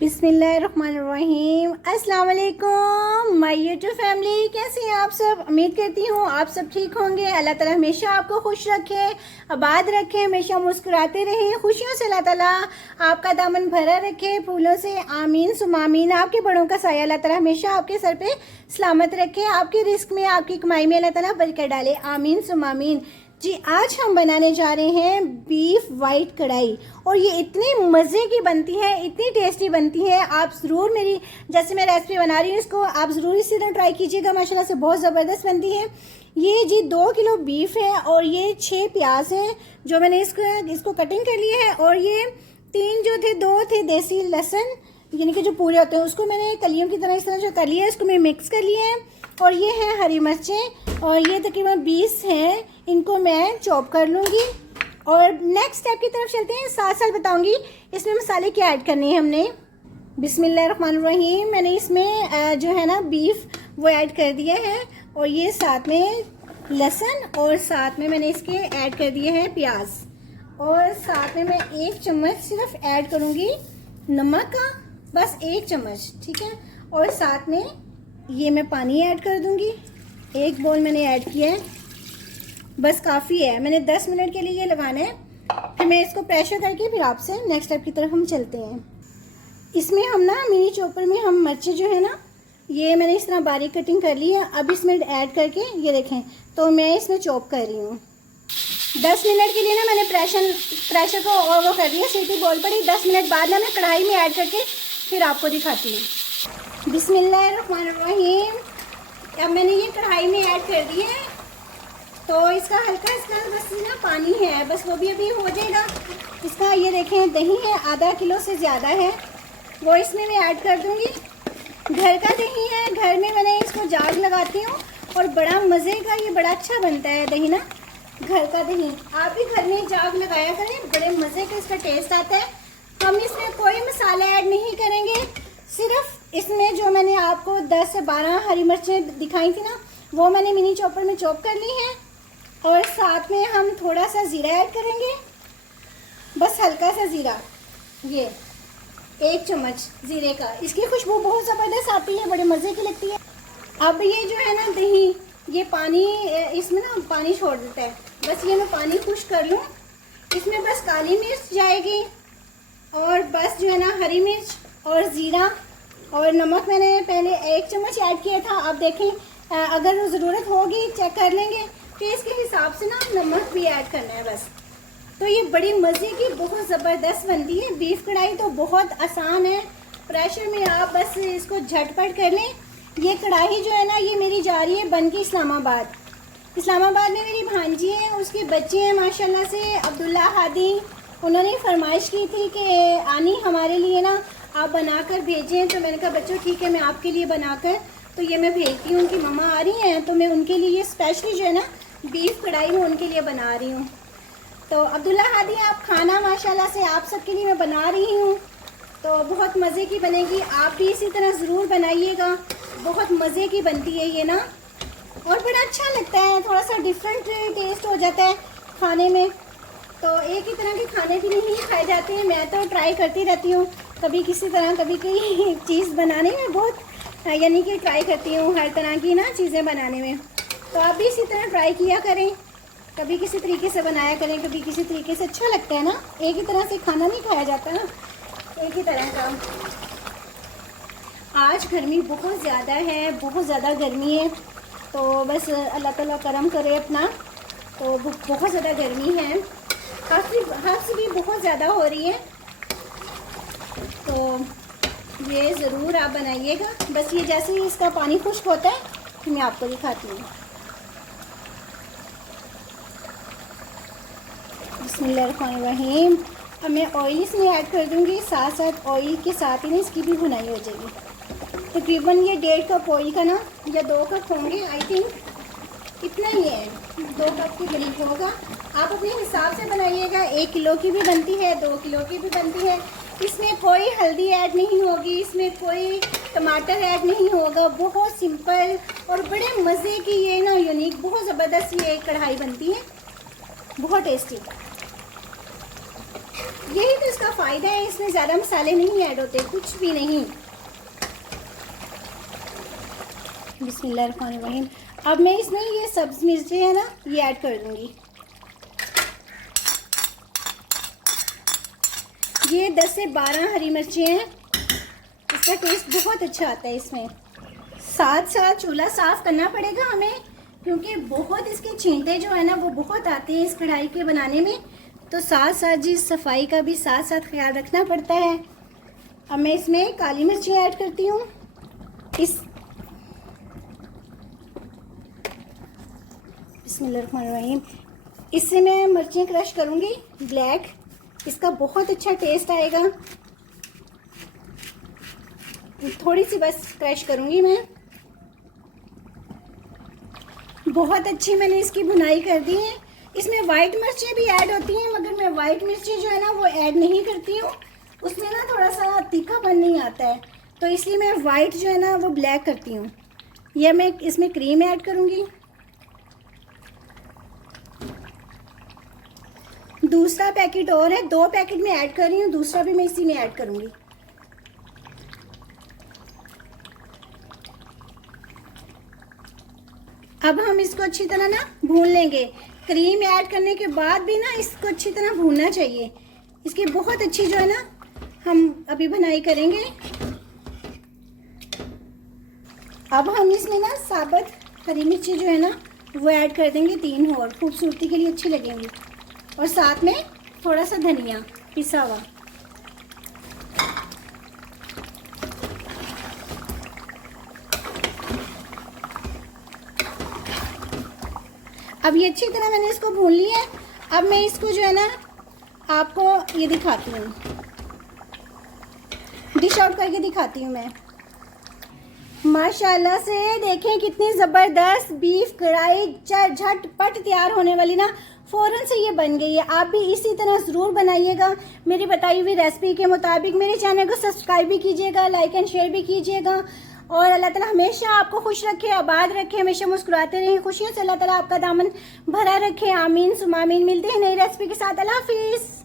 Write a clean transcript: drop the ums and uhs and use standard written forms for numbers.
बिस्मिल्लाहिर्रहमानिर्रहीम। अस्सलाम वालेकुम माय यूट्यूब फैमिली, कैसे हैं आप सब। उम्मीद करती हूँ आप सब ठीक होंगे। अल्लाह ताला हमेशा आपको खुश रखे, आबाद रखे, हमेशा मुस्कुराते रहें, खुशियों से अल्लाह ताला आपका दामन भरा रखे फूलों से। आमीन सुम आमीन। आपके बड़ों का साया अल्लाह ताला हमेशा आपके सर पे सलामत रखे, आपके रिस्क में, आपकी कमाई में अल्लाह ताला बरकत डाले। आमीन सुम आमीन। जी, आज हम बनाने जा रहे हैं बीफ वाइट कढ़ाई, और ये इतनी मज़े की बनती है, इतनी टेस्टी बनती है। आप ज़रूर मेरी जैसे मैं रेसिपी बना रही हूँ इसको आप ज़रूर इसी तरह ट्राई कीजिएगा। माशाल्लाह से बहुत ज़बरदस्त बनती है। ये जी 2 किलो बीफ है और ये 6 प्याज हैं जो मैंने इसको कटिंग कर लिया है, और ये 3 जो थे 2 थे देसी लहसुन, यानी कि जो पूरे होते हैं, उसको मैंने कलियों की तरह इस तरह जो कर लिया है, इसको मैं मिक्स कर लिया है। और ये हैं हरी मिर्चें, और ये तकरीबन 20 हैं, इनको मैं चॉप कर लूँगी। और नेक्स्ट स्टेप की तरफ चलते हैं, साथ साथ बताऊँगी इसमें मसाले क्या ऐड करने हैं हमने। बिस्मिल्लाहिर्रहमानिर्रहीम। मैंने इसमें जो है ना बीफ वो ऐड कर दिया है, और ये साथ में लहसुन, और साथ में मैंने इसके ऐड कर दिए हैं प्याज, और साथ में मैं 1 चम्मच सिर्फ ऐड करूँगी नमक का, बस 1 चम्मच, ठीक है। और साथ में ये मैं पानी ऐड कर दूंगी। 1 बाउल मैंने ऐड किया है, बस काफ़ी है। मैंने 10 मिनट के लिए ये लगाना है, फिर मैं इसको प्रेशर करके फिर आपसे नेक्स्ट स्टेप की तरफ हम चलते हैं। इसमें हम ना मिनी चॉपर में हम मिर्ची जो है ना, ये मैंने इस तरह बारीक कटिंग कर ली है। अब इसमें ऐड करके ये देखें, तो मैं इसमें चॉप कर रही हूँ। 10 मिनट के लिए ना मैंने प्रेशर को और वो कर दिया, सीटी बोल पड़ी। 10 मिनट बाद ना मैं कढ़ाई में ऐड करके फिर आपको दिखाती हूँ। बिस्मिल्लाहिर्रहमानिर्रहीम। अब मैंने ये कढ़ाई में ऐड कर दिया है, तो इसका हल्का बस ना पानी है, बस वो भी अभी हो जाएगा। इसका ये देखें दही है, आधा किलो से ज़्यादा है, वो इसमें मैं ऐड कर दूँगी। घर का दही है, घर में मैंने इसको जाग लगाती हूँ, और बड़ा मज़े का ये बड़ा अच्छा बनता है दही ना, घर का दही। आप भी घर में जाग लगाया करें, बड़े मज़े का इसका टेस्ट आता है। हम इसमें कोई मसाले ऐड नहीं करेंगे, सिर्फ इसमें जो मैंने आपको 10 से 12 हरी मिर्चें दिखाई थी ना, वो मैंने मिनी चॉपर में चॉप कर ली हैं। और साथ में हम थोड़ा सा ज़ीरा ऐड करेंगे, बस हल्का सा ज़ीरा, ये 1 चम्मच ज़ीरे का। इसकी खुशबू बहुत ज़बरदस्त आती है, बड़े मज़े की लगती है। अब ये जो है ना दही, ये पानी इसमें ना पानी छोड़ देता है, बस ये मैं पानी खुश कर लूँ। इसमें बस काली मिर्च जाएगी, और बस जो है ना हरी मिर्च और ज़ीरा, और नमक मैंने पहले 1 चम्मच ऐड किया था। अब देखें, अगर ज़रूरत होगी चेक कर लेंगे, टेस्ट के हिसाब से ना नमक भी ऐड करना है बस। तो ये बड़ी मज़े की बहुत ज़बरदस्त बनती है बीफ कढ़ाई, तो बहुत आसान है। प्रेशर में आप बस इसको झटपट कर लें। ये कढ़ाई जो है ना, ये मेरी जा रही है बन के इस्लामाबाद। इस्लामाबाद में मेरी भांजी है, उसके बच्चे हैं माशाल्लाह से, अब्दुल्ला हादी। उन्होंने फरमाइश की थी कि आनी हमारे लिए ना आप बनाकर भेजें, तो मैंने कहा बच्चों ठीक है, मैं आपके लिए बनाकर तो ये मैं भेजती हूँ। उनकी मम्मा आ रही हैं, तो मैं उनके लिए स्पेशली जो है ना बीफ कढ़ाई में उनके लिए बना रही हूँ। तो अब्दुल्ला हादी, आप खाना माशाल्लाह से आप सबके लिए मैं बना रही हूँ, तो बहुत मज़े की बनेगी। आप भी इसी तरह ज़रूर बनाइएगा, बहुत मज़े की बनती है ये ना, और बड़ा अच्छा लगता है। थोड़ा सा डिफरेंट टेस्ट हो जाता है खाने में, तो एक ही तरह के खाने भी नहीं खाए जाते हैं। मैं तो ट्राई करती रहती हूँ, कभी किसी तरह कभी कोई चीज़ बनाने में बहुत, यानी कि ट्राई करती हूँ हर तरह की ना चीज़ें बनाने में। तो आप भी इसी तरह ट्राई किया करें, कभी किसी तरीके से बनाया करें, कभी किसी तरीके से। अच्छा लगता है ना, एक ही तरह से खाना नहीं खाया जाता ना, एक ही तरह का। आज गर्मी बहुत ज़्यादा है, बहुत ज़्यादा गर्मी है, तो बस अल्लाह ताला करम करे अपना। तो बहुत ज़्यादा गर्मी है, हफ्स भी बहुत ज़्यादा हो रही है, तो ये ज़रूर आप बनाइएगा। बस ये जैसे ही इसका पानी खुश्क होता है फिर मैं आपको दिखाती हूँ। बिस्मिल्लाहिर्रहमानिर्रहीम। अब मैं ऑयल इसमें ऐड कर दूँगी, साथ साथ ऑयल के साथ ही ना इसकी भी भुनाई हो जाएगी। तकरीबन ये 1.5 कप ऑयल का ना, या 2 कप होंगे आई थिंक, इतना ही है, 2 कप के करीब होगा। आप अपने हिसाब से बनाइएगा, 1 किलो की भी बनती है, 2 किलो की भी बनती है। इसमें कोई हल्दी ऐड नहीं होगी, इसमें कोई टमाटर ऐड नहीं होगा, बहुत सिंपल और बड़े मज़े की ये ना यूनिक, बहुत ज़बरदस्त ये कढ़ाई बनती है, बहुत टेस्टी। यही तो इसका फायदा है, इसमें ज्यादा मसाले नहीं ऐड होते, कुछ भी नहीं। बिस्मिल्लाहिर्रहमानिर्रहीम। अब मैं इसमें ये सब्ज मिर्ची है ना, ये ऐड कर दूंगी। ये 10 से 12 हरी मिर्ची हैं, इसका टेस्ट बहुत अच्छा आता है इसमें। साथ साथ चूल्हा साफ करना पड़ेगा हमें, क्योंकि बहुत इसके छींटे जो है ना वो बहुत आते हैं इस कढ़ाई के बनाने में, तो साथ साथ जी सफाई का भी साथ साथ ख्याल रखना पड़ता है। अब मैं इसमें काली मिर्ची ऐड करती हूँ। बिस्मिल्लाहिर्रहमानिर्रहीम। इससे मैं मिर्चें क्रश करूँगी ब्लैक, इसका बहुत अच्छा टेस्ट आएगा। थोड़ी सी बस क्रश करूँगी मैं। बहुत अच्छी मैंने इसकी भुनाई कर दी है। इसमें वाइट मिर्चें भी ऐड होती हैं, मगर मैं वाइट मिर्चें जो है ना वो ऐड नहीं करती हूँ, उसमें ना थोड़ा सा तीखापन नहीं आता है, तो इसलिए मैं वाइट जो है ना वो ब्लैक करती हूँ। यह मैं इसमें क्रीम ऐड करूँगी। दूसरा पैकेट और है, 2 पैकेट में ऐड कर रही हूँ, दूसरा भी मैं इसी में ऐड करूँगी। अब हम इसको अच्छी तरह ना भून लेंगे। क्रीम ऐड करने के बाद भी ना इसको अच्छी तरह भूनना चाहिए। इसकी बहुत अच्छी जो है ना हम अभी भुनाई करेंगे। अब हम इसमें ना साबुत हरी मिर्ची जो है ना वो ऐड कर देंगे, 3 और खूबसूरती के लिए अच्छी लगेंगी, और साथ में थोड़ा सा धनिया पिसा हुआ। अब ये अच्छी तरह मैंने इसको भून लिया है। अब मैं इसको जो है ना आपको ये दिखाती हूँ, डिश आउट करके दिखाती हूँ मैं। माशाल्लाह से देखें कितनी ज़बरदस्त बीफ कढ़ाई झटपट तैयार होने वाली ना, फ़ौरन से ये बन गई है। आप भी इसी तरह ज़रूर बनाइएगा मेरी बताई हुई रेसिपी के मुताबिक। मेरे चैनल को सब्सक्राइब भी कीजिएगा, लाइक एंड शेयर भी कीजिएगा, और अल्लाह ताला हमेशा आपको खुश रखे, आबाद रखे, हमेशा मुस्कुराते रहें, खुशियों से अल्लाह ताला आपका दामन भरा रखे। आमीन सुमा आमीन। मिलते हैं नई रेसिपी के साथ। अल्लाह हाफिज़।